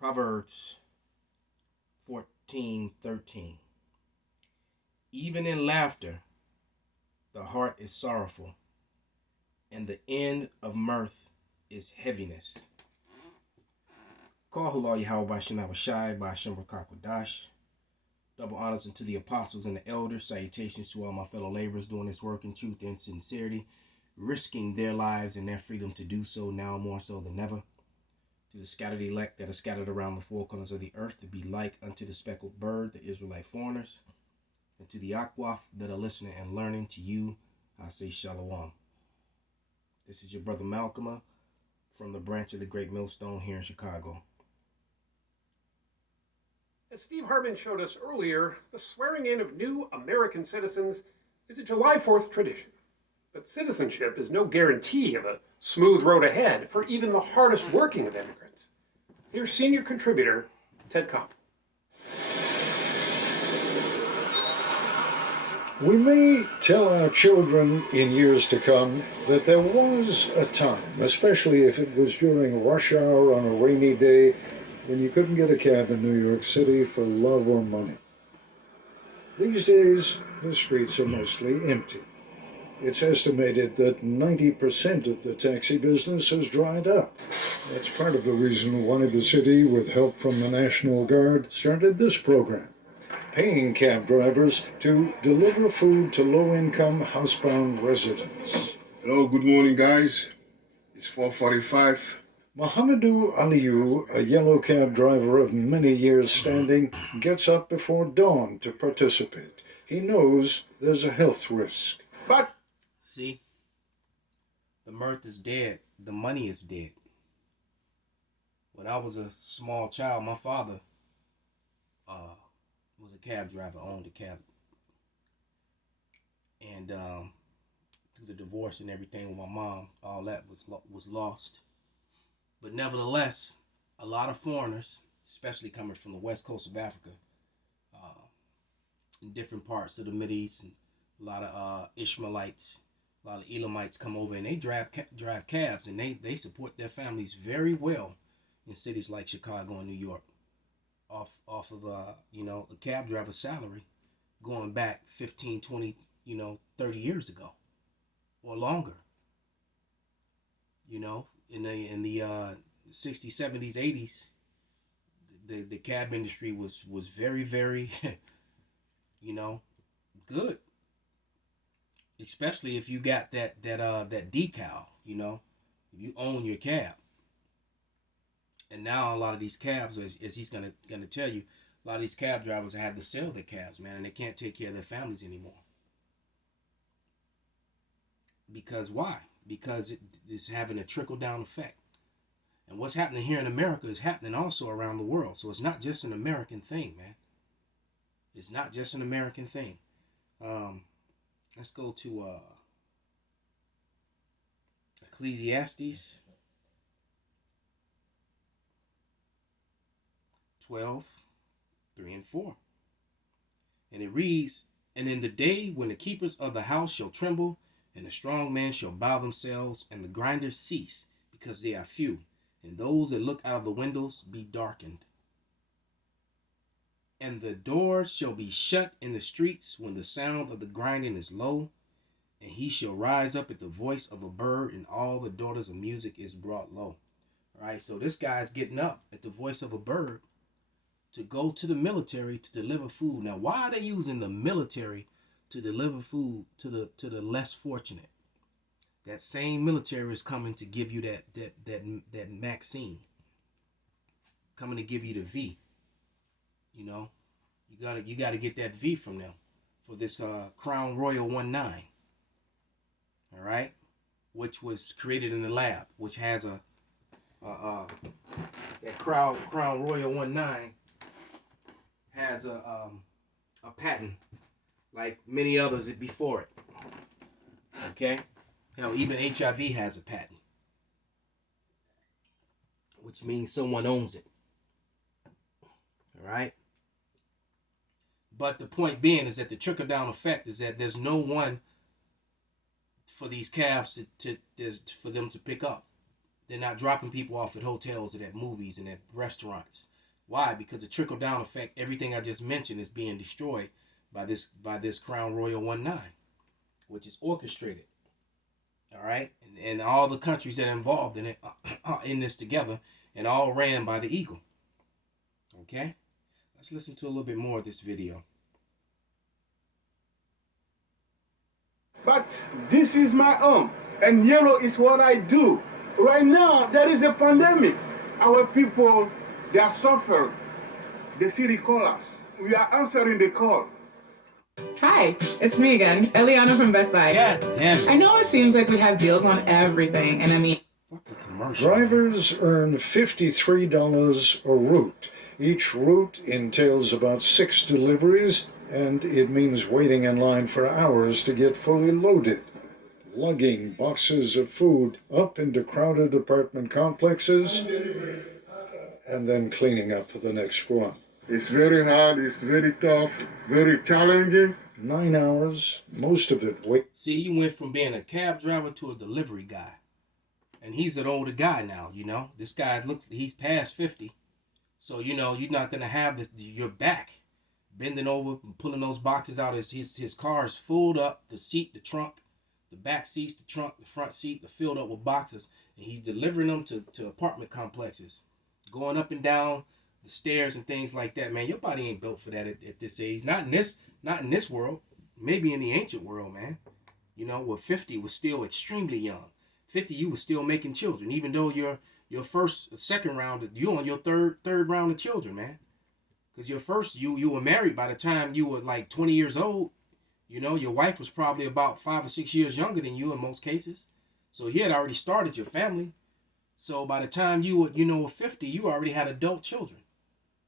Proverbs 14:13. Even in laughter, the heart is sorrowful, and the end of mirth is heaviness. Call Halal Yahweh Bashan Abashai Bashan Rakakwadash. Double honors unto the apostles and the elders. Salutations to all my fellow laborers doing this work in truth and sincerity, risking their lives and their freedom to do so now more so than ever. To the scattered elect that are scattered around the four corners of the earth to be like unto the speckled bird, the Israelite foreigners. And to the Akwaf that are listening and learning, to you, I say Shalom. This is your brother Malcolm from the branch of the Great Millstone here in Chicago. As Steve Hartman showed us earlier, the swearing in of new American citizens is a July 4th tradition. But citizenship is no guarantee of a smooth road ahead for even the hardest working of immigrants. Here's senior contributor Ted Koppel. We may tell our children in years to come that there was a time, especially if it was during rush hour on a rainy day, when you couldn't get a cab in New York City for love or money. These days, the streets are mostly empty. It's estimated that 90% of the taxi business has dried up. That's part of the reason why the city, with help from the National Guard, started this program, paying cab drivers to deliver food to low-income housebound residents. Hello, good morning, guys. It's 4:45. Mohamedou Aliou, a yellow cab driver of many years standing, gets up before dawn to participate. He knows there's a health risk. But, see, the mirth is dead. The money is dead. When I was a small child, my father was a cab driver, owned a cab. And through the divorce and everything with my mom, all that was lost. But nevertheless, a lot of foreigners, especially coming from the west coast of Africa, in different parts of the Mideast, and a lot of Ishmaelites, a lot of Elamites come over and they drive cabs, and they support their families very well in cities like Chicago and New York, off of a cab driver's salary going back 15, 20, 30 years ago or longer. In the 60s, 70s, 80s, the cab industry was very, very, good. Especially if you got that decal, if you own your cab. And now a lot of these cabs, as he's gonna tell you, a lot of these cab drivers have to sell their cabs, man, and they can't take care of their families anymore. Because why? Because it's having a trickle-down effect. And what's happening here in America is happening also around the world. So it's not just an American thing, man. It's not just an American thing. Let's go to Ecclesiastes 12:3-4. And it reads, "And in the day when the keepers of the house shall tremble, and the strong men shall bow themselves, and the grinders cease, because they are few, and those that look out of the windows be darkened. And the doors shall be shut in the streets when the sound of the grinding is low, and he shall rise up at the voice of a bird, and all the daughters of music is brought low." All right, so this guy's getting up at the voice of a bird to go to the military to deliver food. Now, why are they using the military to deliver food to the less fortunate? That same military is coming to give you that Maxine, coming to give you the V. You gotta get that V from them for this Crown Royal 19. All right, which was created in the lab, which has that Crown Royal 19 has a patent like many others before it. Okay? Even HIV has a patent, which means someone owns it. All right? But the point being is that the trickle-down effect is that there's no one for these cabs for them to pick up. They're not dropping people off at hotels and at movies and at restaurants. Why? Because the trickle down effect, everything I just mentioned is being destroyed by this Crown Royal 19, which is orchestrated. All right, and all the countries that are involved in it are in this together, and all ran by the eagle. Okay, let's listen to a little bit more of this video. But this is my home, and yellow is what I do. Right now, there is a pandemic. Our people, they are suffering. The city call us. We are answering the call. Hi, it's me again, Eliana from Best Buy. God damn it. I know it seems like we have deals on everything, and I mean... Fucking commercial. Drivers earn $53 a route. Each route entails about 6 deliveries, and it means waiting in line for hours to get fully loaded. Lugging boxes of food up into crowded apartment complexes, and then cleaning up for the next run. It's very hard, it's very tough, very challenging. 9 hours, most of it wait. See, you went from being a cab driver to a delivery guy. And he's an older guy now, you know. This guy he's past 50. So, you know, you're not going to have your back bending over and pulling those boxes out. His car is filled up, the seat, the trunk, the back seats, the trunk, the front seat, they're filled up with boxes. And he's delivering them to apartment complexes, going up and down the stairs and things like that. Man, your body ain't built for that at this age. Not in this world. Maybe in the ancient world, man. You know, where 50 was still extremely young. 50, you was still making children, even though your second round, you on your third round of children, man. Because your first, you were married by the time you were like 20 years old. You know, your wife was probably about 5 or 6 years younger than you in most cases. So he had already started your family. So by the time you were 50, you already had adult children,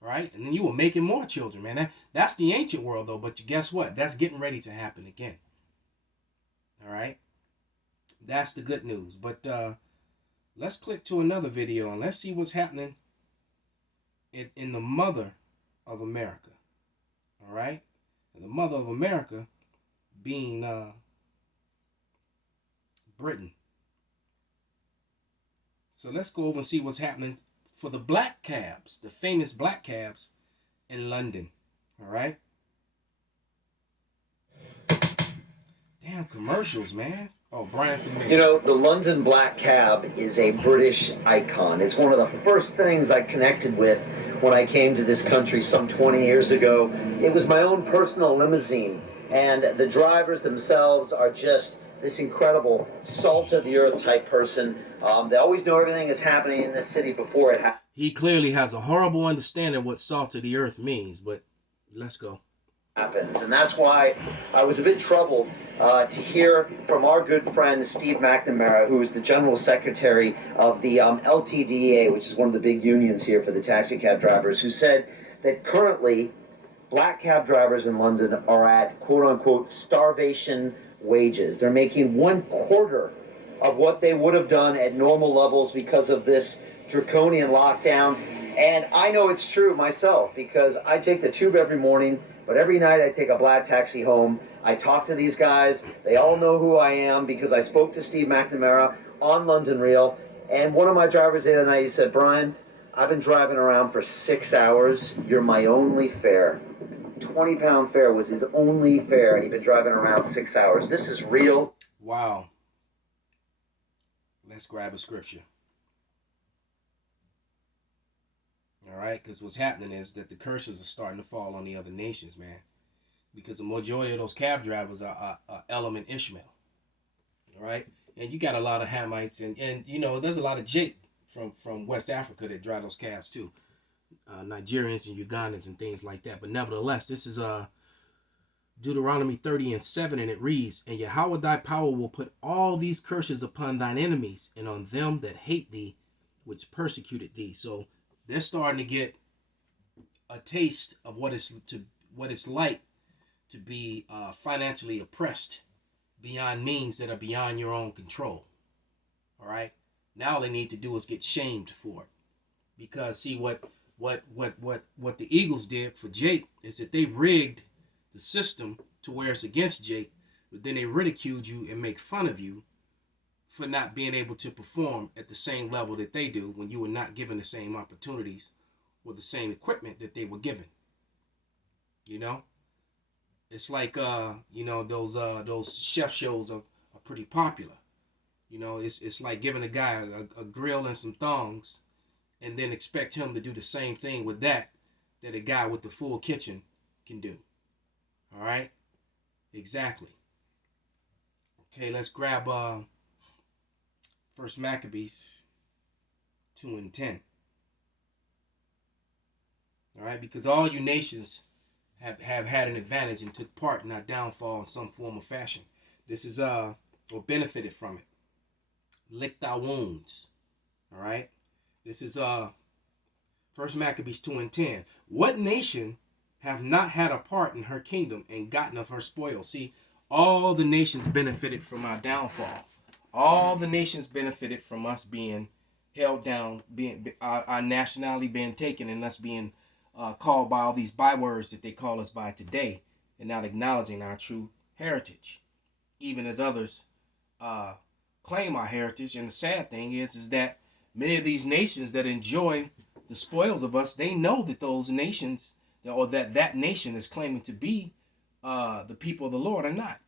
right? And then you were making more children, man. That's the ancient world, though. But guess what? That's getting ready to happen again. All right? That's the good news. But let's click to another video and let's see what's happening in the mother of America. All right? And the mother of America being Britain. So let's go over and see what's happening for the black cabs, the famous black cabs in London. All right? Damn commercials, man. Oh, Brian Finlay. You know, the London Black Cab is a British icon. It's one of the first things I connected with when I came to this country some 20 years ago. It was my own personal limousine, and the drivers themselves are just this incredible salt-of-the-earth type person. They always know everything that's happening in this city before it happens. He clearly has a horrible understanding of what salt of the earth means, but let's go. And that's why I was a bit troubled to hear from our good friend Steve McNamara, who is the General Secretary of the LTDA, which is one of the big unions here for the taxi cab drivers, who said that currently black cab drivers in London are at quote-unquote starvation wages. They're making 1/4 of what they would have done at normal levels because of this draconian lockdown. And I know it's true myself because I take the tube every morning, but every night I take a black taxi home. I talk to these guys. They all know who I am because I spoke to Steve McNamara on London Real. And one of my drivers the other night, he said, "Brian, I've been driving around for 6 hours. You're my only fare." £20 fare was his only fare, and he'd been driving around 6 hours. This is real. Wow. Let's grab a scripture. All right, because what's happening is that the curses are starting to fall on the other nations, man. Because the majority of those cab drivers are Elam and Ishmael. All right, and you got a lot of Hamites, and you know, there's a lot of Jake from West Africa that drive those cabs too. Nigerians and Ugandans and things like that. But nevertheless, this is Deuteronomy 30:7, and it reads, "And Yahweh thy power will put all these curses upon thine enemies and on them that hate thee, which persecuted thee." So they're starting to get a taste of what it's like to be financially oppressed beyond means that are beyond your own control. All right. Now all they need to do is get shamed for it, because see what the Eagles did for Jake is that they rigged the system to where it's against Jake, but then they ridiculed you and make fun of you for not being able to perform at the same level that they do when you were not given the same opportunities or the same equipment that they were given. You know, it's like those chef shows are pretty popular. You know, it's like giving a guy a grill and some thongs, and then expect him to do the same thing with that a guy with the full kitchen can do. All right, exactly. Okay, let's grab First Maccabees 2:10. All right, because all you nations have had an advantage and took part in our downfall in some form or fashion. This is or benefited from it. Licked our wounds. All right. This is First Maccabees 2:10. What nation have not had a part in her kingdom and gotten of her spoil? See, all the nations benefited from our downfall. All the nations benefited from us being held down, being our nationality being taken, and us being called by all these bywords that they call us by today, and not acknowledging our true heritage, even as others claim our heritage. And the sad thing is that many of these nations that enjoy the spoils of us, they know that those nations, or that nation is claiming to be the people of the Lord, are not.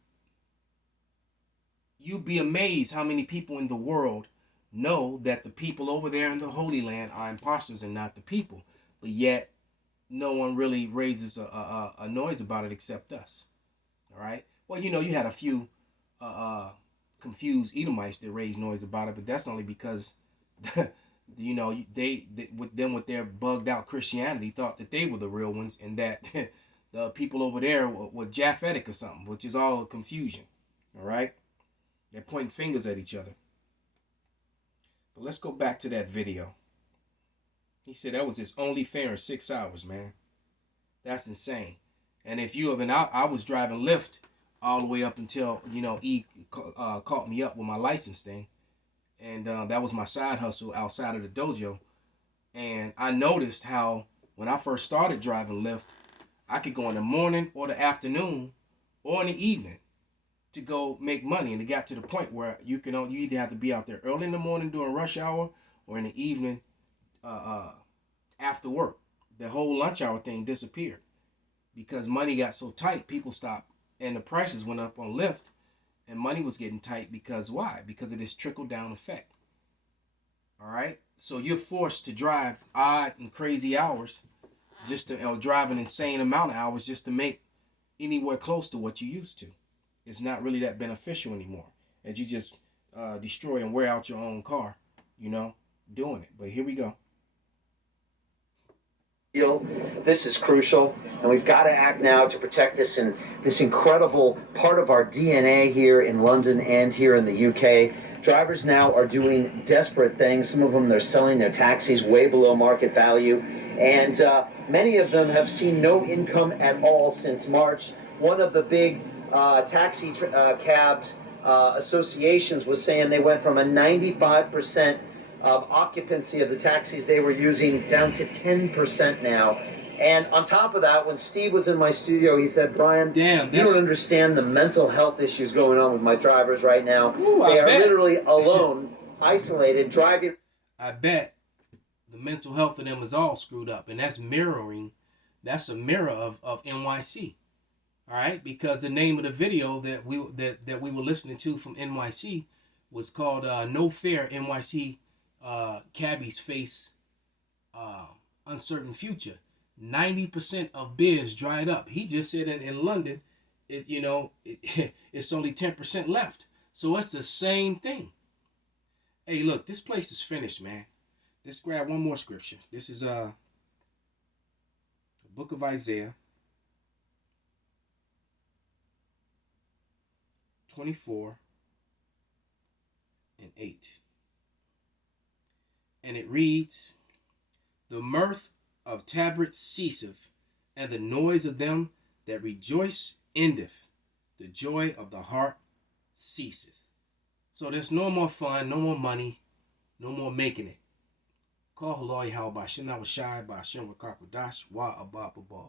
You'd be amazed how many people in the world know that the people over there in the Holy Land are imposters and not the people, but yet no one really raises a noise about it except us. All right. Well, you know, you had a few confused Edomites that raised noise about it, but that's only because, you know, they with their bugged out Christianity thought that they were the real ones, and that the people over there were Japhetic or something, which is all confusion. All right. They're pointing fingers at each other. But let's go back to that video. He said that was his only fare in 6 hours, man. That's insane. And if you have been out, I was driving Lyft all the way up until, you know, E caught me up with my license thing. And that was my side hustle outside of the dojo. And I noticed how when I first started driving Lyft, I could go in the morning or the afternoon or in the evening to go make money. And it got to the point where you either have to be out there early in the morning during rush hour or in the evening after work. The whole lunch hour thing disappeared because money got so tight, people stopped, and the prices went up on Lyft, and money was getting tight because why? Because of this trickle down effect. All right, so you're forced to drive odd and crazy hours, or drive an insane amount of hours just to make anywhere close to what you used to. It's not really that beneficial anymore, as you just destroy and wear out your own car, you know, doing it. But here we go. This is crucial, and we've got to act now to protect this incredible part of our DNA here in London and here in the UK. Drivers now are doing desperate things. Some of them, they're selling their taxis way below market value, and many of them have seen no income at all since March. One of the big taxi cabs associations was saying they went from a 95% occupancy of the taxis they were using down to 10% now. And on top of that, when Steve was in my studio, he said, Brian, you don't understand the mental health issues going on with my drivers right now. They are literally alone, isolated, driving. I bet the mental health of them is all screwed up. And that's a mirror of NYC. All right, because the name of the video that we were listening to from NYC was called No Fare NYC Cabbies Face Uncertain Future. 90% of beers dried up. He just said in London, it's only 10% left. So it's the same thing. Hey, look, this place is finished, man. Let's grab one more scripture. This is the book of Isaiah 24:8. And it reads, the mirth of Tabret ceaseth, and the noise of them that rejoice endeth. The joy of the heart ceaseth. So there's no more fun, no more money, no more making it. Call Halal Yahweh Bashem Nawashai Bashem Rakakwadash Wa Abba Babal.